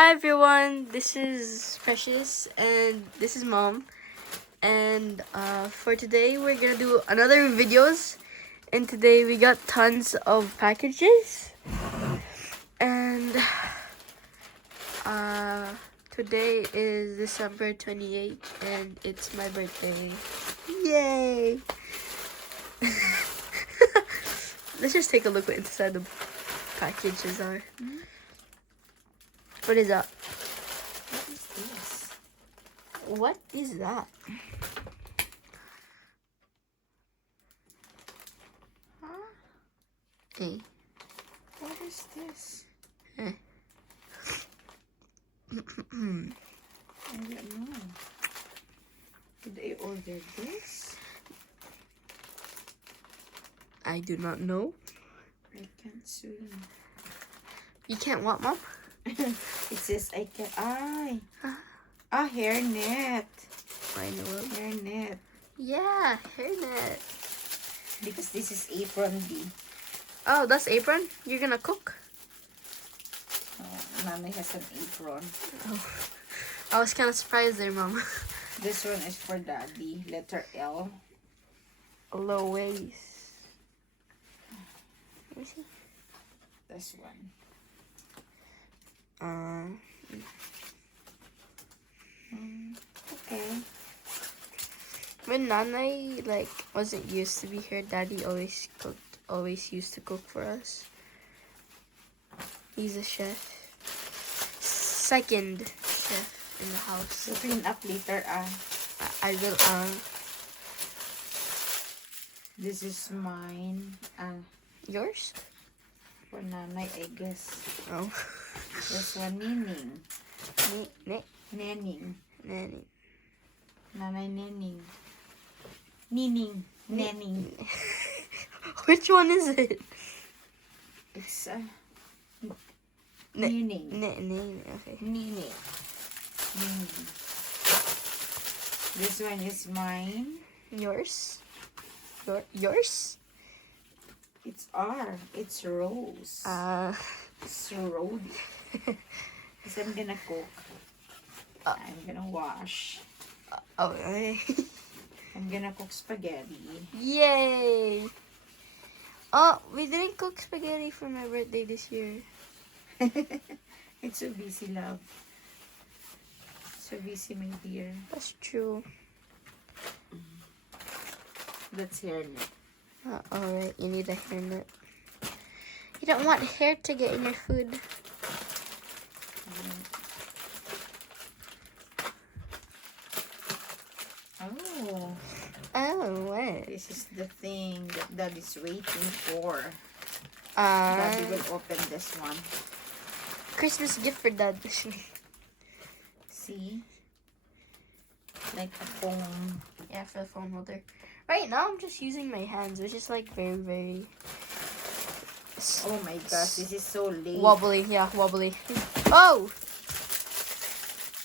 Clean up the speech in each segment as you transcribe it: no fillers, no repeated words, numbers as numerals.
Hi everyone, this is Precious and this is Mom. And for today we're gonna do another videos. And today we got tons of packages. And today is December 28th and it's my birthday. Yay! Let's just take a look what inside the packages are. What is that? What is this? What is that? Huh? Hey. What is this? Hey. I don't know. Did I order this? I do not know. I can't swim. You can't what, Mom? It says I can. Hairnet. I know it. Hairnet. Yeah, hairnet. Because this is apron B. Oh, that's apron? You're gonna cook? Nanay has an apron. Oh. I was kind of surprised there, Mom. This one is for Daddy. Letter L. Low waist. Let me see. This one. Okay. When Nanay wasn't used to be here, Daddy always used to cook for us. He's a chef. Second chef in the house. So clean up later. I will This is mine. yours? For Nanay, I guess. Oh. This one, Nining. Nanny. Nening. Nanay Nening. Nining. Nening. Which one is it? It's Nining. Okay. Nining. Nining. This one is mine. Yours? Yours? It's R. It's Rose. It's Rody. Because I'm gonna cook. I'm gonna wash. Oh, okay. I'm gonna cook spaghetti. Yay! Oh, we didn't cook spaghetti for my birthday this year. It's so busy, love. So busy, my dear. That's true. That's hairnet. Alright, you need a hairnet. You don't want hair to get in your food. Oh. Oh, what? This is the thing that Dad is waiting for. Uh, Daddy will open this one. Christmas gift for Dad. See? Like a foam. Yeah, for the phone holder. Right now, I'm just using my hands, which is very, very Oh my gosh, this is so late. wobbly. Yeah, wobbly. Oh!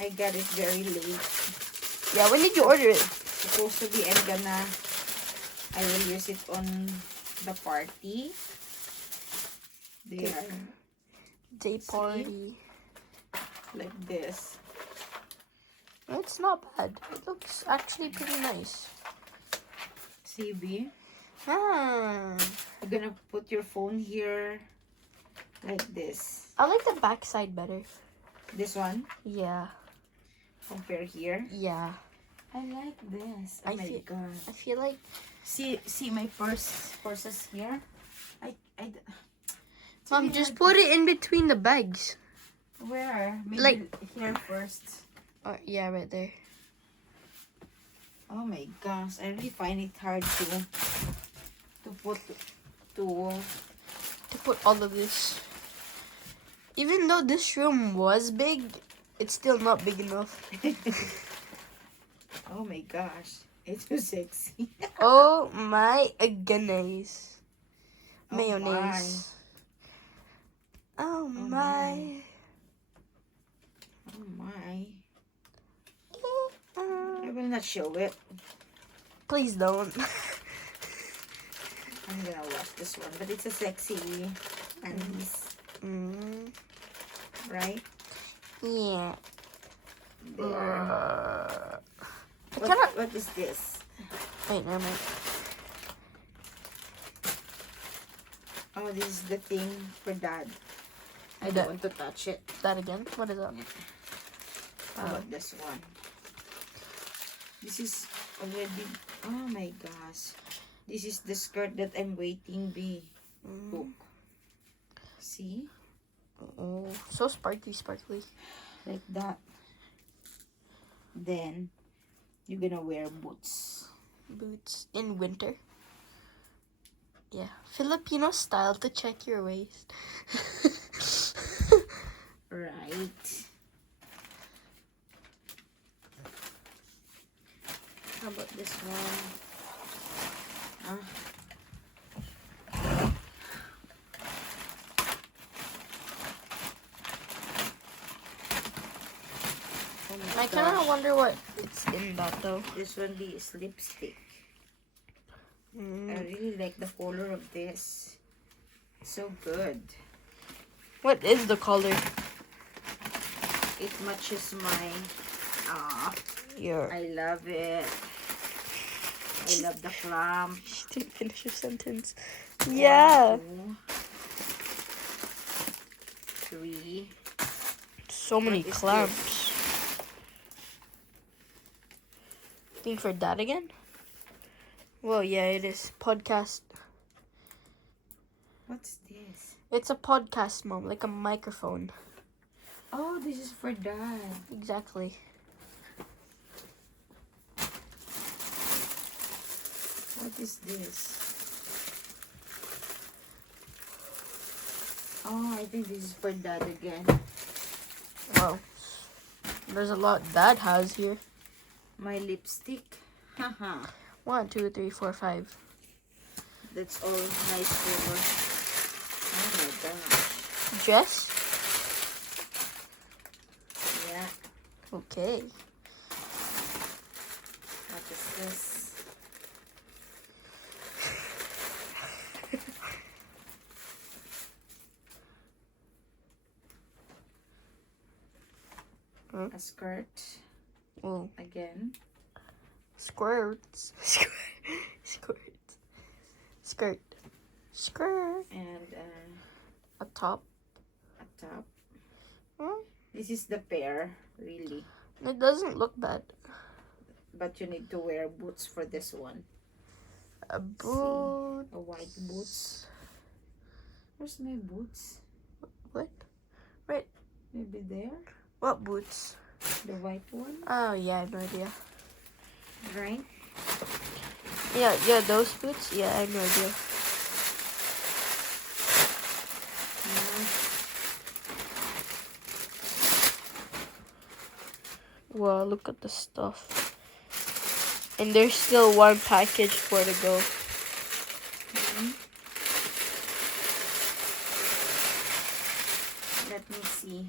I got it very late. Yeah, when did you order it? Supposed to be, I will use it on the party. There. Day party. Like this. It's not bad. It looks actually pretty nice. See, B? Ah. You're gonna put your phone here. Like this. I like the back side better. This one. Yeah. Compare here. Yeah. I like this. Oh my god. I feel like... See my purses here. Mom, just put it in between the bags. Where? Maybe Like- here first. Oh, yeah, right there. Oh my gosh, I really find it hard to put To put all of this. Even though this room was big, it's still not big enough. Oh my gosh, it's so sexy. Oh my goodness. Oh Mayonnaise. Oh my. Oh my. I will not show it. Please don't. I'm gonna wash this one, but it's a sexy and right? Yeah. There. What is this? Wait, never mind. Oh, this is the thing for Dad. I That- don't want to touch it. That again? What is that? How about this one? This is already... Oh my gosh. This is the skirt that I'm waiting, B. Look. See? Oh, so sparkly. Like that. Then, you're gonna wear boots. Boots in winter. Yeah, Filipino style to check your waist. Right. How about this one? Oh my I kind of gosh. wonder what it's in that though. This one is lipstick. I Mm. really like the color of this. So good. What is the color? It matches my... Your. I love it. I love the clamp. Didn't finish your sentence. Yeah. 1, 2, 3. So many What is clamps. Think for that again? Well, yeah, it is. Podcast. What's this? It's a podcast, Mom, like a microphone. Oh, this is for Dad. Exactly. What is this? Oh, I think this is for Dad again. Wow. There's a lot Dad has here. My lipstick. Haha. 1, 2, 3, 4, 5. That's all nice color. Oh my gosh. Dress? Yeah. Okay. What is this? Huh? A skirt. Oh, Again. squirts. Squirts. Skirt. Skirt. And A top. a top. Hmm? This is the pair, really. It doesn't look bad. But you need to wear boots for this one. A boot. A white boots. Where's my boots? What? Right. Maybe there? What boots? The white one? Oh, yeah, I have no idea. Right? Yeah, those boots? Yeah, I have no idea. Wow, look at the stuff. And there's still one package for to go. Let me see.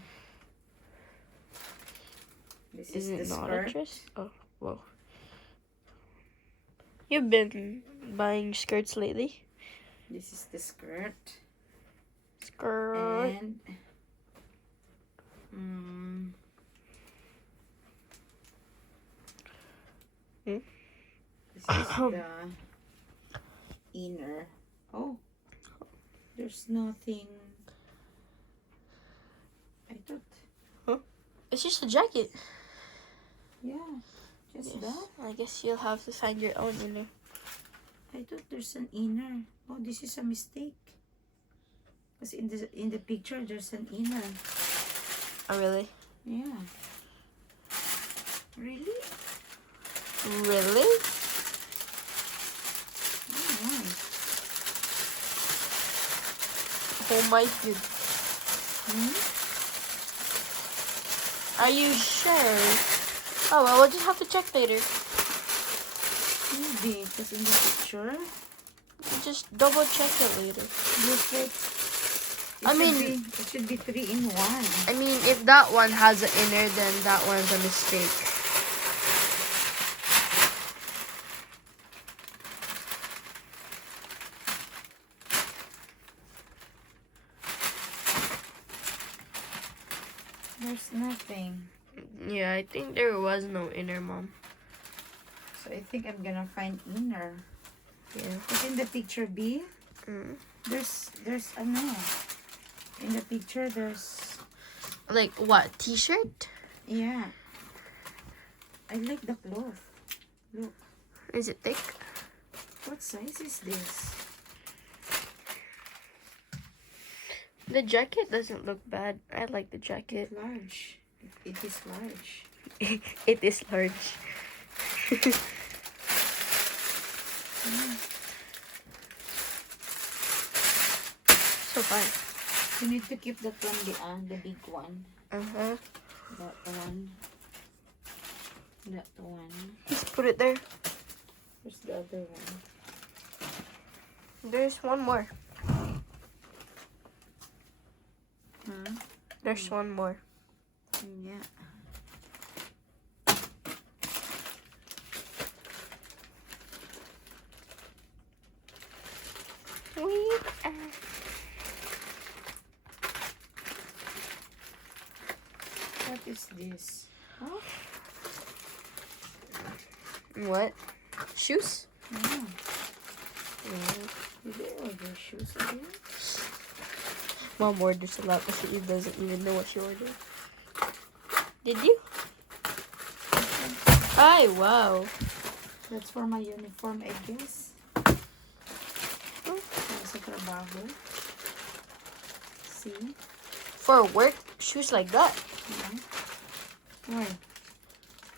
This Is is it the not skirt. a dress? Oh, whoa. You've been buying skirts lately? This is the skirt. Skirt. And Hmm? this is the inner. Oh, there's nothing. I thought, It's just a jacket. yeah, just Yes. that. I guess you'll have to find your own inner. I thought there's an inner. Oh, this is a mistake. Because in the picture there's an inner. Oh, really? Yeah. Really? Really? Oh, Oh my god. Are you sure? Oh, well, we'll just have to check later. maybe because in the picture We'll just double check it later. looks like it should be 3 in 1. I mean, if that one has an inner, then that one's a mistake. There's nothing. Yeah, I think there was no inner, Mom. So I think I'm gonna find inner. Yeah. But in the picture B, Mm. there's ano. In the picture there's, Like what? T-shirt? yeah. I like the cloth. Look. Is it thick? What size is this? The jacket doesn't look bad. I like the jacket. Large. It is large. It is large. So fine. You need to keep that one, the big one. Uh-huh. That one. That one. Just put it there. Where's the other one? There's one more. Huh? There's one more. Yeah. What is this? Oh, What? Shoes? yeah. Mm. Did they order shoes again? Mom orders a lot, but she doesn't even know what she ordered. Did you? Ay, wow. That's for my uniform, I guess. Oh. Para sa trabaho. See? For work, shoes like that. Yeah. Why?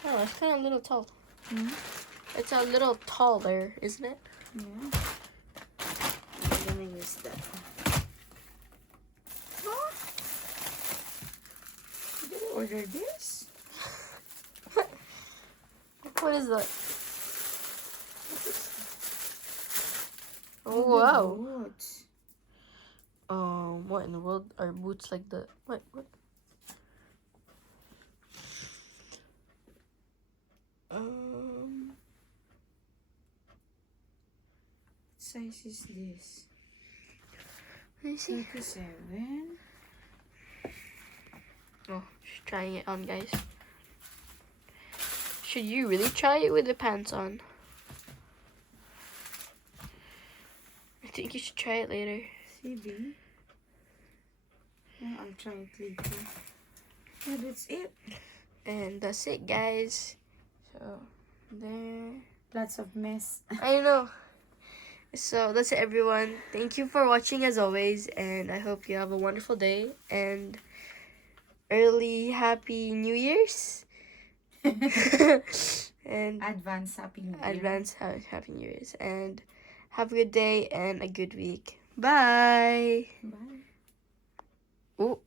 Oh, it's kind of a little tall. Hmm? It's a little taller, isn't it? Yeah. I'm gonna use that. Huh? Did you order this? What is that? Oh, The wow. boots. What in the world are boots like that? What? What size is this? Let me see. 37. Oh, just trying it on, guys. Should you really try it with the pants on? I think you should try it later. CB. Yeah, I'll try it later. Yeah, that's it. And that's it, guys. So, there. Lots of mess. I know. So, that's it, everyone. Thank you for watching, as always. And I hope you have a wonderful day. And early Happy New Year's. And Advance Happy New Year. advance Happy New Year's. And have a good day and a good week. Bye. Bye. Oh.